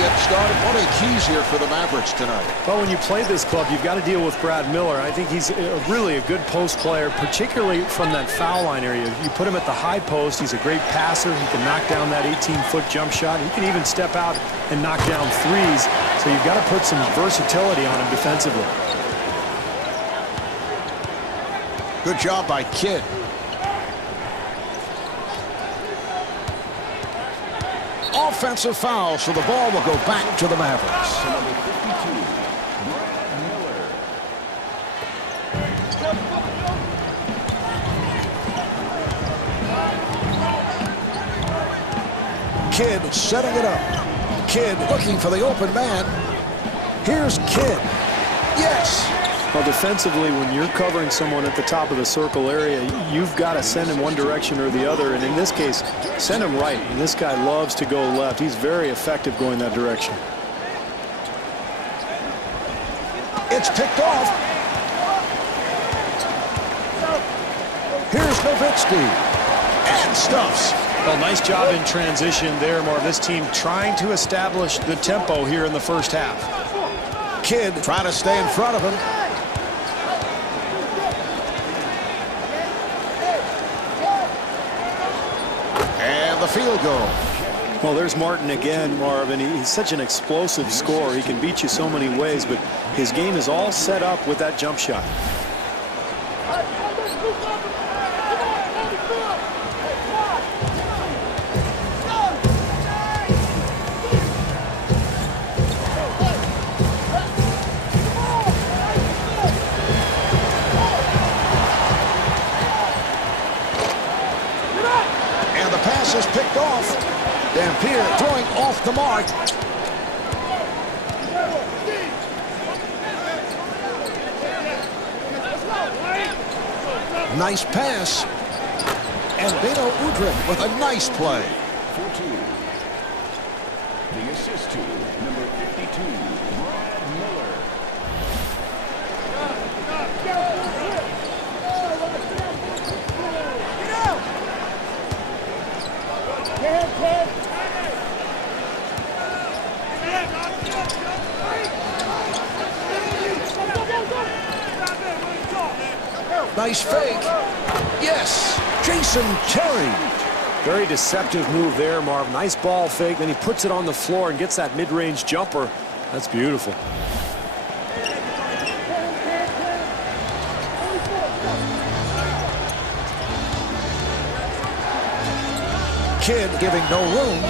get started. What are keys here for the Mavericks tonight? Well, when you play this club, you've got to deal with Brad Miller. I think he's really a good post player, particularly from that foul line area. You put him at the high post, he's a great passer. He can knock down that 18-foot jump shot. He can even step out and knock down threes. So you've got to put some versatility on him defensively. Good job by Kidd. Offensive foul, so the ball will go back to the Mavericks. Number 52, Brad Miller. Kidd setting it up. Kidd looking for the open man. Here's Kidd. Yes. Well, defensively, when you're covering someone at the top of the circle area, you've got to send him one direction or the other. And in this case, send him right. And this guy loves to go left. He's very effective going that direction. It's picked off. Here's Nowitzki. And stuffs. Well, nice job in transition there, Marv. This team trying to establish the tempo here in the first half. Kidd trying to stay in front of him. And the field goal. Well, there's Martin again, Marv, and he's such an explosive scorer. He can beat you so many ways, but his game is all set up with that jump shot. Is picked off. Dampier throwing off the mark. Nice pass. And Beno Udrih with a nice play. 14. The assist to number 52, Brad Miller. Nice fake. Yes, Jason Terry. Very deceptive move there, Marv. Nice ball fake. Then he puts it on the floor and gets that mid-range jumper. That's beautiful. Kidd giving no room.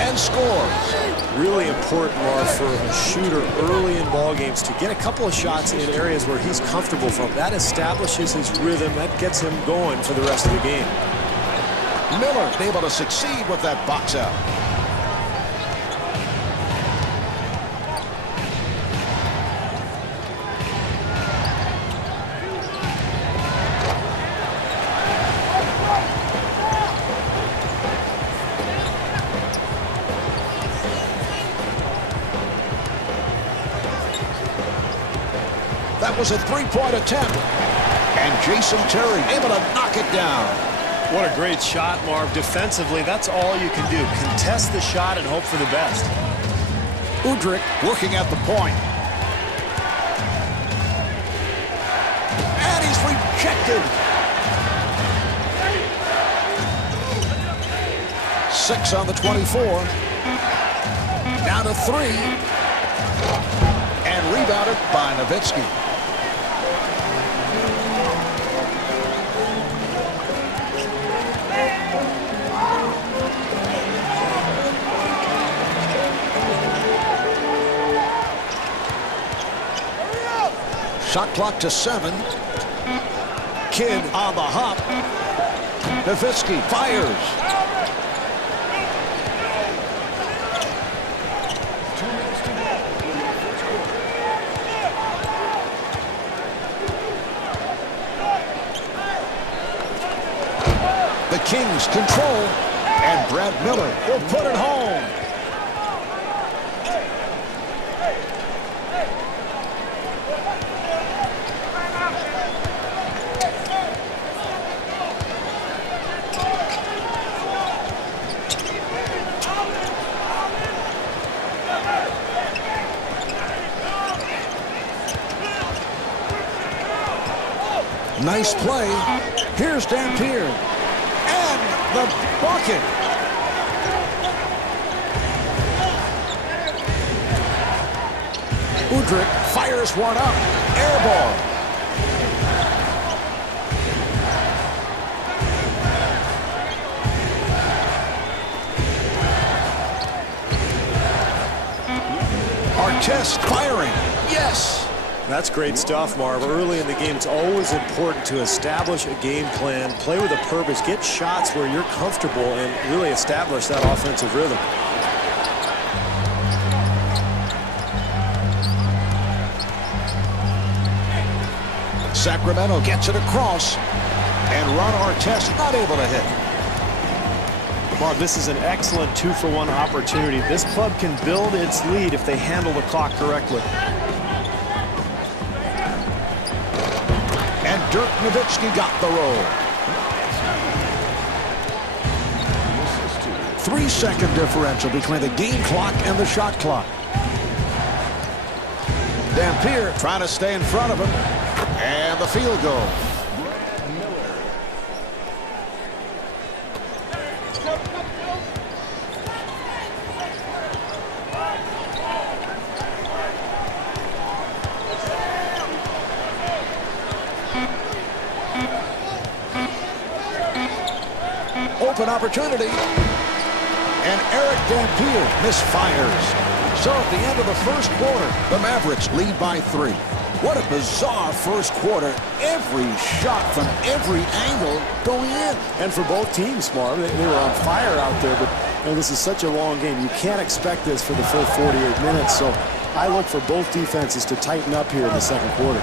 And scores. Really important, Marv, for a shooter early in ball games to get a couple of shots in areas where he's comfortable from. That establishes his rhythm. That gets him going for the rest of the game. Miller able to succeed with that box out. That was a three-point attempt. And Jason Terry able to knock it down. What a great shot, Marv. Defensively, that's all you can do. Contest the shot and hope for the best. Udrih looking at the point. And he's rejected. 6 on the 24. Down to 3. And rebounded by Nowitzki. Shot clock to 7. Kidd on the hop. Nowitzki fires. The Kings control, and Brad Miller will put it home. Nice play. Here's Dampier. And the bucket. Udrih fires one up. Air ball. Artest firing. Yes. That's great stuff, Marv. Early in the game, it's always important to establish a game plan, play with a purpose, get shots where you're comfortable, and really establish that offensive rhythm. Sacramento gets it across, and Ron Artest not able to hit. Marv, this is an excellent 2-for-1 opportunity. This club can build its lead if they handle the clock correctly. And Dirk Nowitzki got the roll. 3-second differential between the game clock and the shot clock. Dampier trying to stay in front of him. And the field goal. Open opportunity. And Eric Dampier misfires. So at the end of the first quarter, the Mavericks lead by 3. What a bizarre first quarter. Every shot from every angle going in. And for both teams, Marv, they were on fire out there, but you know, this is such a long game. You can't expect this for the full 48 minutes, so I look for both defenses to tighten up here in the second quarter.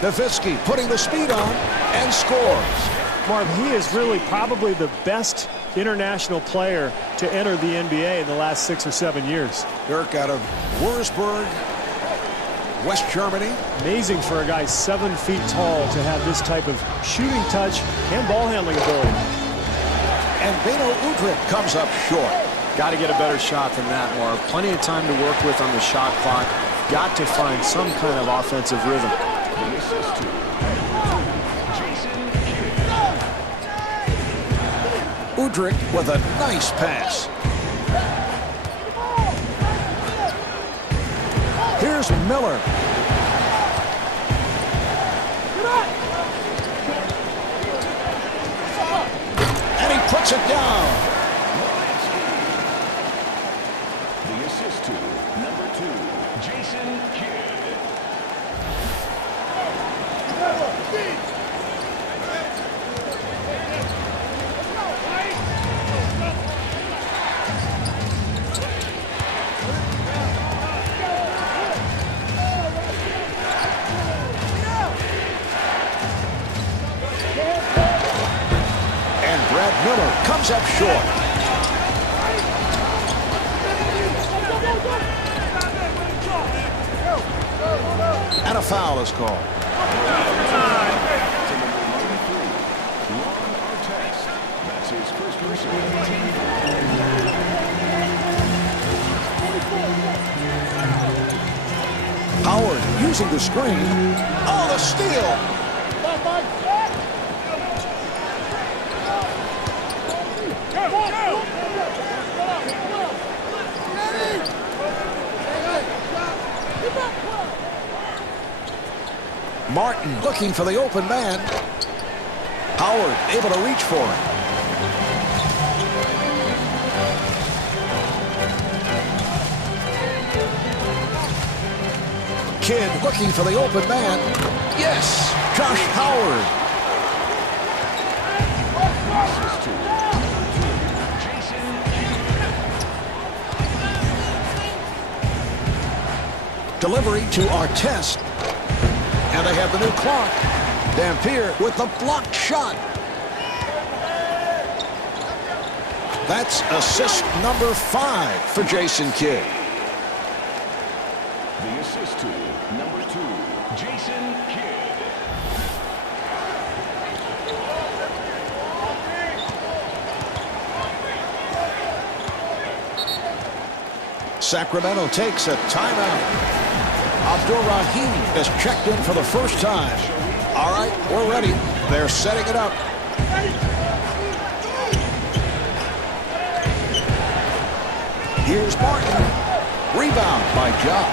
Nowitzki putting the speed on and scores. Marv, he is really probably the best international player to enter the NBA in the last 6 or 7 years. Dirk out of Wurzburg, West Germany. Amazing for a guy 7 feet tall to have this type of shooting touch and ball handling ability. And Beno Udrih comes up short. Got to get a better shot than that, Marv. Plenty of time to work with on the shot clock. Got to find some kind of offensive rhythm. Udrih with a nice pass. Here's Miller. And he puts it down. The assist to number 2, Jason Kidd. Miller comes up short. And a foul is called. That's his first personal team. Howard using the screen. Oh, the steal. Martin looking for the open man. Howard able to reach for it. Kidd looking for the open man. Yes, Josh Howard. Delivery to Artest. And they have the new clock. Dampier with the blocked shot. That's assist number 5 for Jason Kidd. The assist to number 2, Jason Kidd. Sacramento takes a timeout. Abdur Rahim is checked in for the first time. All right, we're ready. They're setting it up. Here's Martin. Rebound by Ja.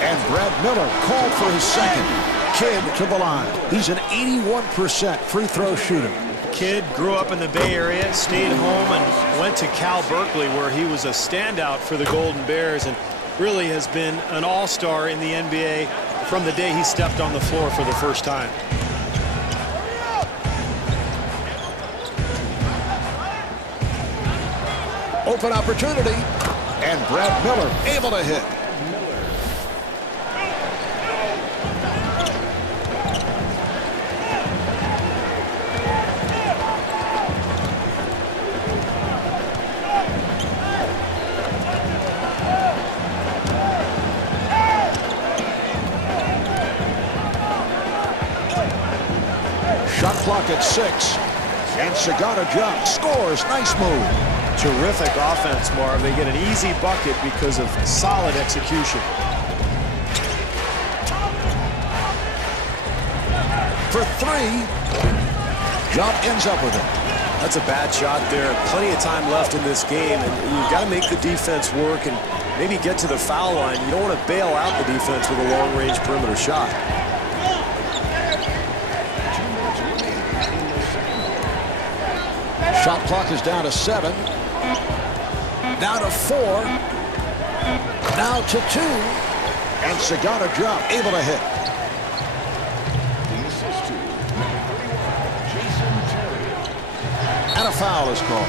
And Brad Miller called for his second. Kidd to the line. He's an 81% free throw shooter. Kidd grew up in the Bay Area, stayed home, and went to Cal Berkeley, where he was a standout for the Golden Bears and really has been an all-star in the NBA from the day he stepped on the floor for the first time. Open opportunity, and Brad Miller able to hit. Shot clock at 6, and Sagana scores. Nice move. Terrific offense, Marv. They get an easy bucket because of solid execution. For 3, Jump ends up with it. That's a bad shot there. Plenty of time left in this game, and you've got to make the defense work and maybe get to the foul line. You don't want to bail out the defense with a long-range perimeter shot. Shot clock is down to 7. Down to 4. Now to 2. And Sagana able to hit. The assist to number 31, Jason Terry. And a foul is called.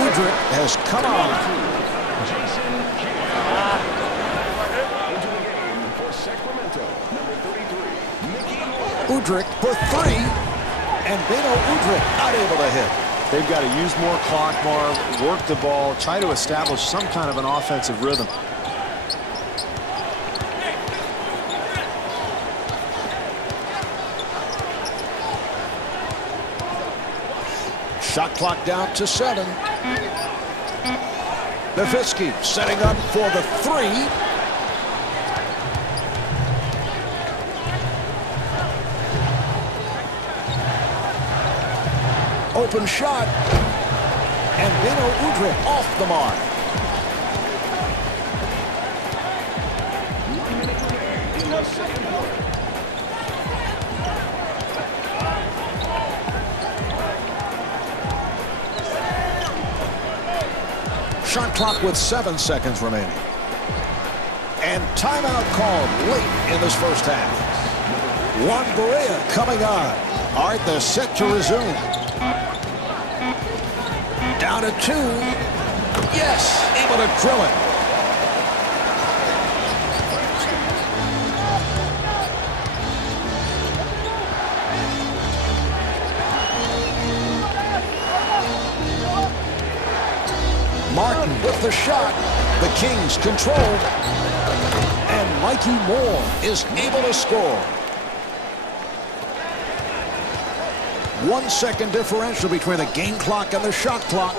Udrih has come on. Jason Terry. Into the game for Sacramento, number 33, Mickey Udrih for 3. And Beno Udrih not able to hit. They've got to use more clock, Marv, work the ball, try to establish some kind of an offensive rhythm. Shot clock down to 7. Nowitzki setting up for the 3. Open shot, and Beno Udrih off the mark. 1 minute remaining in the second quarter. Shot clock with 7 seconds remaining. And timeout called late in this first half. Juan Barea coming on. All right, they're set to resume. Down to 2. Yes, able to drill it. Martin with the shot. The Kings control. And Mikey Moore is able to score. 1 second differential between the game clock and the shot clock.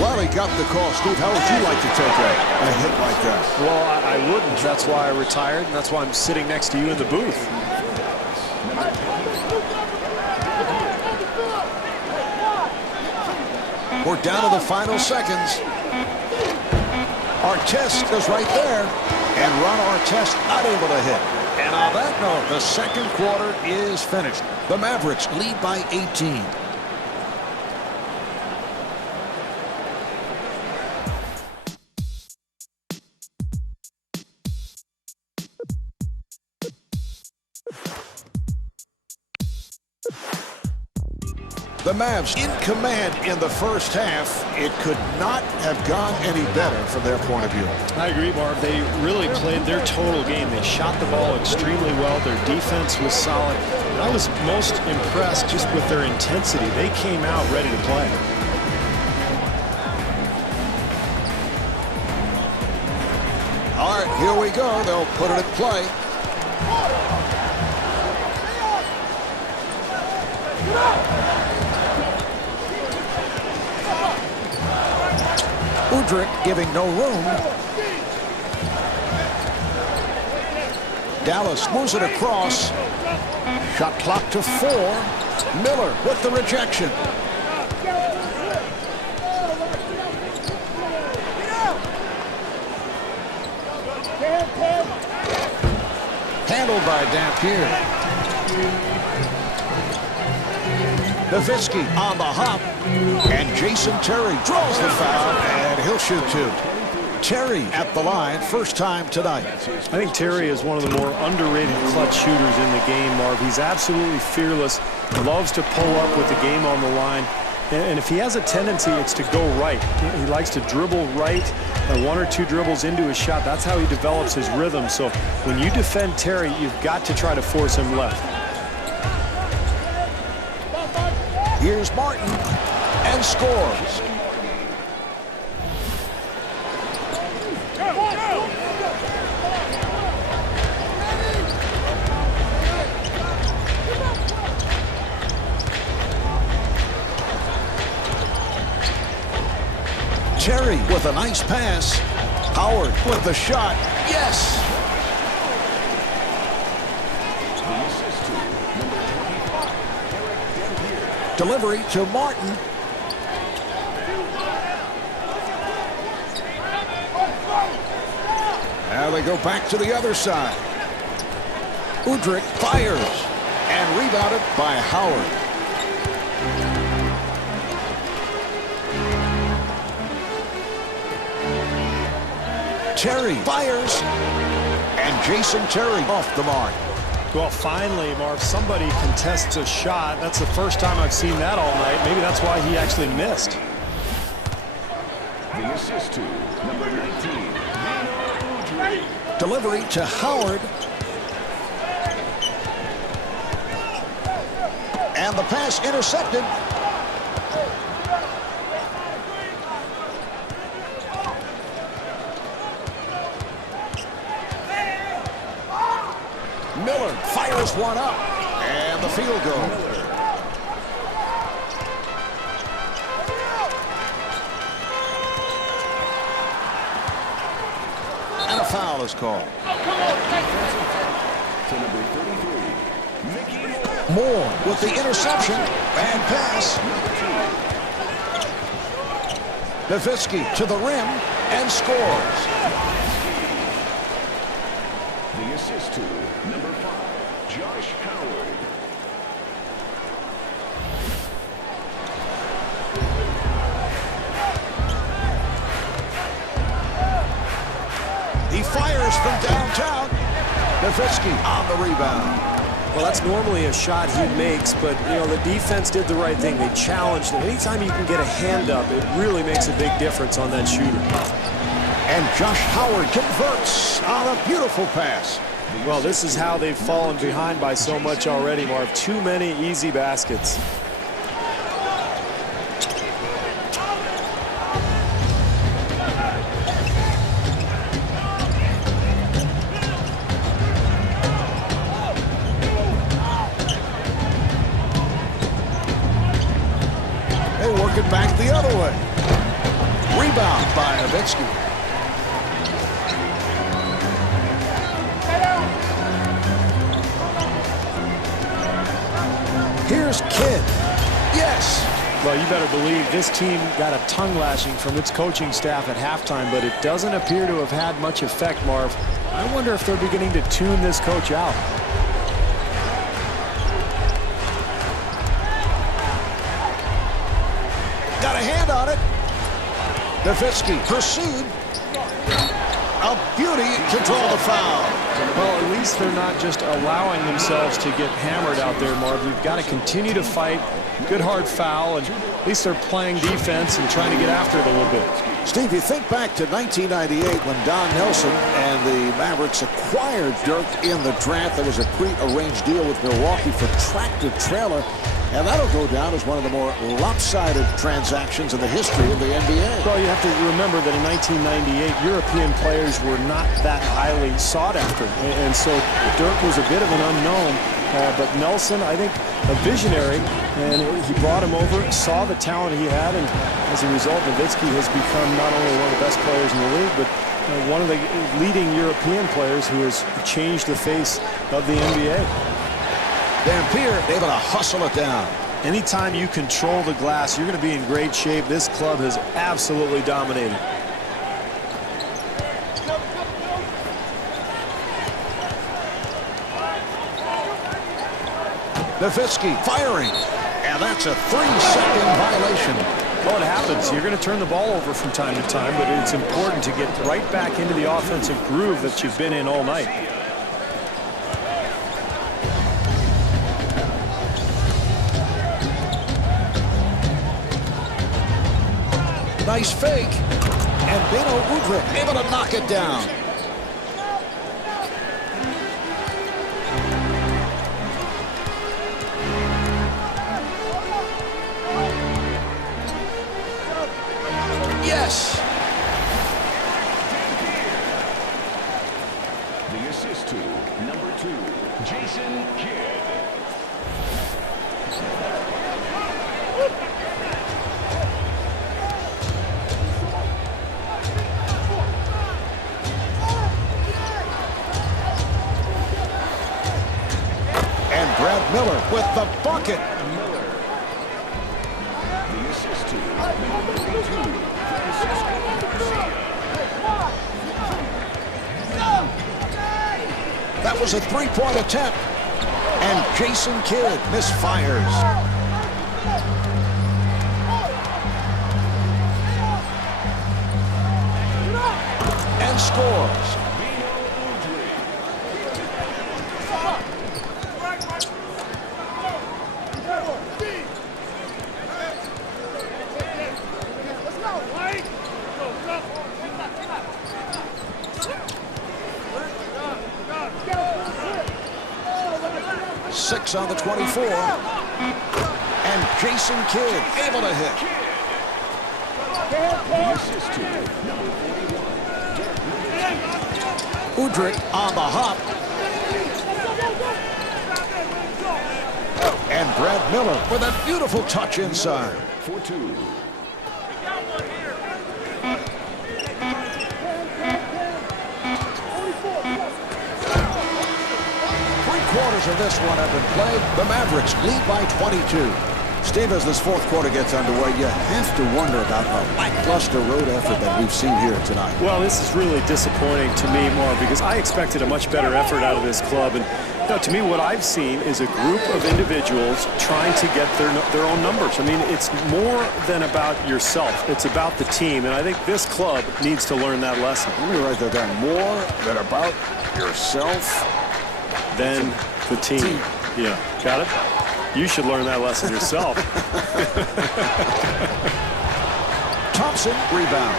Well, he got the call. Steve, how would you like to take a hit like that? Well, I wouldn't. That's why I retired, and that's why I'm sitting next to you in the booth. We're down to the final seconds. Artest is right there, and Ron Artest not able to hit. And on that note, the second quarter is finished. The Mavericks lead by 18. The Mavs in command in the first half. It could not have gone any better from their point of view. I agree, Marv. They really played their total game. They shot the ball extremely well. Their defense was solid. I was most impressed just with their intensity. They came out ready to play. All right, Here we go. They'll put it in play. Udrih giving no room. Dallas moves it across. Shot clock to 4. Miller with the rejection. Handled by Dampier. Nowitzki on the hop. And Jason Terry draws the foul, and he'll shoot 2. Terry at the line, first time tonight. I think Terry is one of the more underrated clutch shooters in the game, Marv. He's absolutely fearless, loves to pull up with the game on the line. And if he has a tendency, it's to go right. He likes to dribble right, 1 or 2 dribbles into his shot. That's how he develops his rhythm. So when you defend Terry, you've got to try to force him left. Here's Martin, and scores. Terry with a nice pass. Howard with the shot. Yes! Delivery to Martin. Now they go back to the other side. Udrih fires and rebounded by Howard. Terry fires, and Jason Terry off the mark. Well, finally, Marv, somebody contests a shot. That's the first time I've seen that all night. Maybe that's why he actually missed. The assist to number 19. Delivery to Howard. And the pass intercepted. Miller fires one up, and the field goal. And a foul is called. To number 33, Moore with the interception and pass. Nowitzki to the rim and scores. the assist to number 5, Josh Howard. He fires from downtown. Nowitzki on the rebound. Well, that's normally a shot he makes, but, you know, the defense did the right thing. They challenged him. Anytime you can get a hand up, it really makes a big difference on that shooter. And Josh Howard converts on a beautiful pass. Well, this is how they've fallen behind by so much already, Marv. Too many easy baskets. They work it back the other way. Rebound by Nowitzki. Here's Kidd. Yes. Well, you better believe this team got a tongue lashing from its coaching staff at halftime, but it doesn't appear to have had much effect, Marv. I wonder if they're beginning to tune this coach out. Got a hand on it. Nowitzki pursued. A beauty to draw the foul. Well, at least they're not just allowing themselves to get hammered out there, Marv. You've got to continue to fight. Good hard foul, and at least they're playing defense and trying to get after it a little bit. Steve, you think back to 1998 when Don Nelson and the Mavericks acquired Dirk in the draft. There was a pre-arranged deal with Milwaukee for tractor trailer And that'll go down as one of the more lopsided transactions in the history of the NBA. Well, you have to remember that in 1998, European players were not that highly sought after. And so Dirk was a bit of an unknown. But Nelson, I think, a visionary, and he brought him over, saw the talent he had, and as a result, Nowitzki has become not only one of the best players in the league, but one of the leading European players who has changed the face of the NBA. Dampier able to hustle it down. Anytime you control the glass, you're going to be in great shape. This club has absolutely dominated. Nowitzki firing, and that's a 3-second violation. Well, it happens. You're going to turn the ball over from time to time, but it's important to get right back into the offensive groove that you've been in all night. Nice fake, and Beno Udrih able to knock it down. Yes. The assist to number 2, Jason Kidd. And Brad Miller with the bucket. The assist to number 32. That was a three-point attempt, and Jason Kidd misfires. And scores. Six on the 24, and Jason Kidd able to hit. The assist to number 41. Udrih on the hop, and Brad Miller with a beautiful touch inside. For 2. Quarters of this one have been played. The Mavericks lead by 22. Steve, as this fourth quarter gets underway, you have to wonder about the lackluster road effort that we've seen here tonight. Well, this is really disappointing to me, Marv, because I expected a much better effort out of this club. And you know, to me, what I've seen is a group of individuals trying to get their own numbers. I mean, it's more than about yourself. It's about the team. And I think this club needs to learn that lesson. Let me write that down. More than about yourself. Then the team. Yeah, got it? You should learn that lesson yourself. Thompson rebound.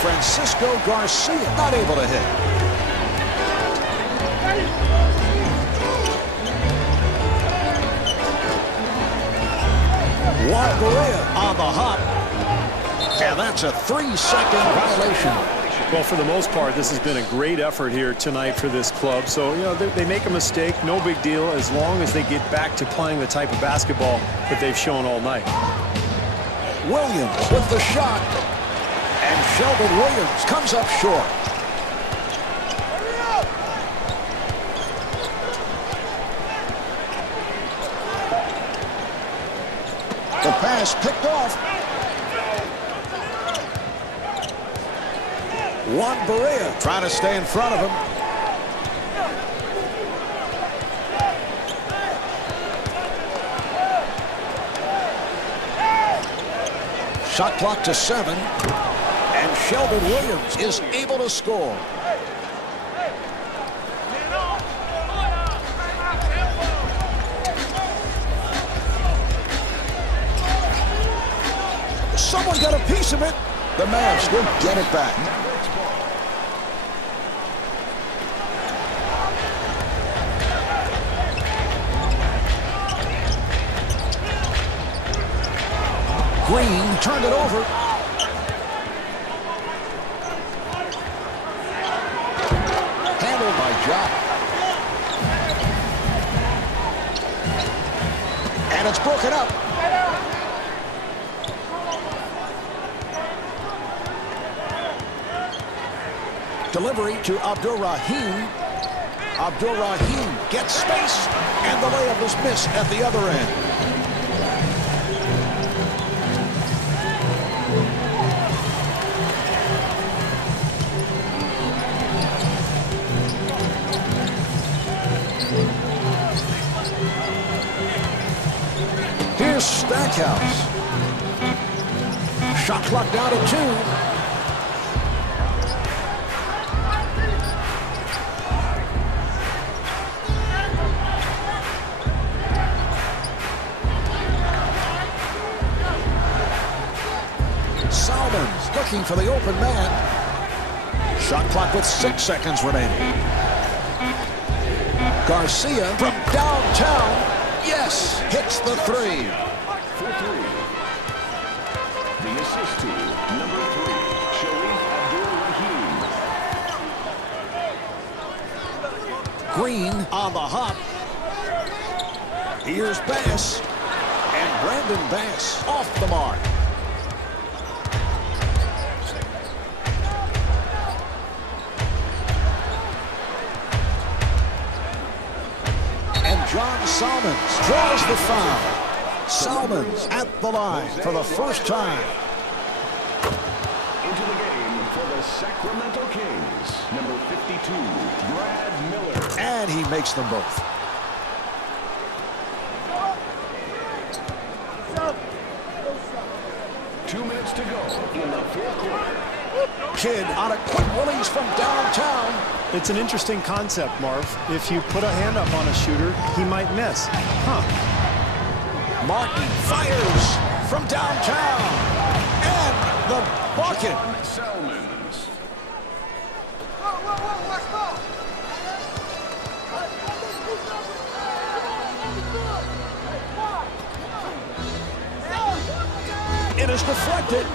Francisco Garcia not able to hit. Juan Berea on the hop. And that's a 3-second violation. Well, for the most part, this has been a great effort here tonight for this club. So, you know, they make a mistake, no big deal, as long as they get back to playing the type of basketball that they've shown all night. Williams with the shot. And Sheldon Williams comes up short. The pass picked off. Juan Berea trying to stay in front of him. Shot clock to 7. And Sheldon Williams is able to score. Someone got a piece of it. The Mavs will get it back. Green turned it over. Handled by Jock. And it's broken up. Delivery to Abdur-Rahim. Abdur-Rahim gets space, and the layup is missed at the other end. Here's Stackhouse. Shot clock down to 2. Looking for the open man. Shot clock with 6 seconds remaining. Garcia from downtown. Yes, hits the 3. For 3. The assist to number 3, Sharif Abdur-Rahim. Green on the hop. Here's Bass. And Brandon Bass off the mark. John Salmons draws the foul. Salmons at the line for the first time. Into the game for the Sacramento Kings, number 52, Brad Miller. And he makes them both. Two minutes to go in the fourth quarter. Kidd on a quick release from downtown. It's an interesting concept, Marv. If you put a hand up on a shooter, he might miss. Martin fires from downtown. And the bucket. Salmons. It is deflected.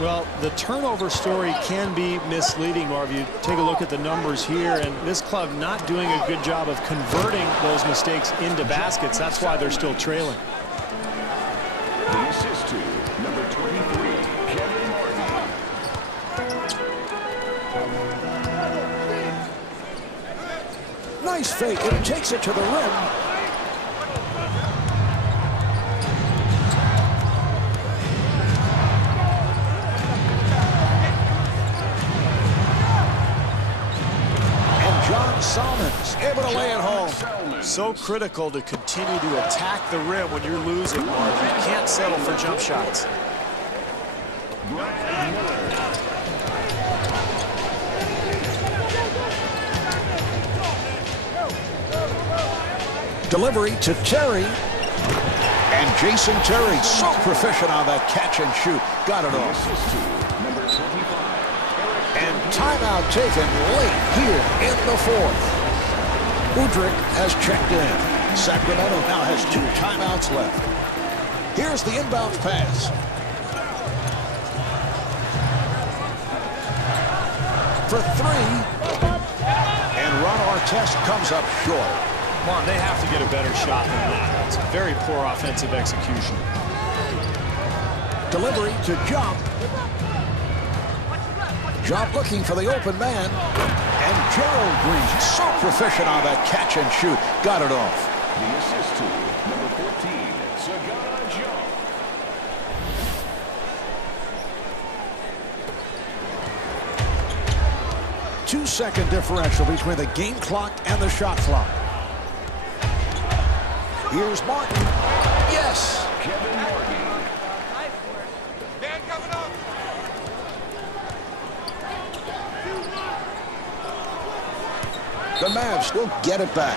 Well, the turnover story can be misleading, Marv. You take a look at the numbers here, and this club not doing a good job of converting those mistakes into baskets. That's why they're still trailing. The assist to number 23, Kevin Martin. Nice fake. It takes it to the rim. Salmons able to lay it home. So critical to continue to attack the rim when you're losing, Marv. You can't settle for jump shots. Delivery to Terry. And Jason Terry, so proficient on that catch and shoot. Got it off. And timeout taken late here in the fourth. Udrich has checked in. Sacramento now has 2 timeouts left. Here's the inbound pass. For 3. And Ron Artest comes up short. Come on, they have to get a better shot than that. It's a very poor offensive execution. Delivery to Jump. Jump looking for the open man. And Gerald Green, so proficient on that catch and shoot. Got it off. The assist to number 14, Sagana Jump. 2-second differential between the game clock and the shot clock. Here's Martin. Yes. Kevin Martin. Man coming up. The Mavs will get it back.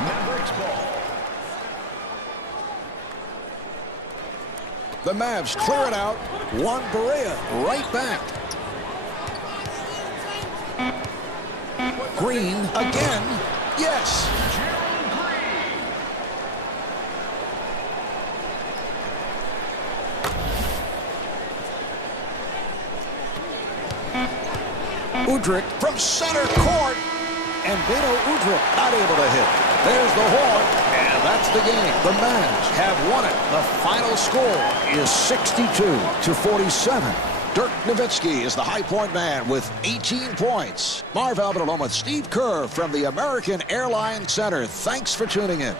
Mavericks ball. The Mavs clear it out. Juan Barea right back. Green again. Yes. Udrich from center court. And Beno Udrich not able to hit. There's the horn. And that's the game. The Mavs have won it. The final score is 62-47. Dirk Nowitzki is the high point man with 18 points. Marv Albert along with Steve Kerr from the American Airlines Center. Thanks for tuning in.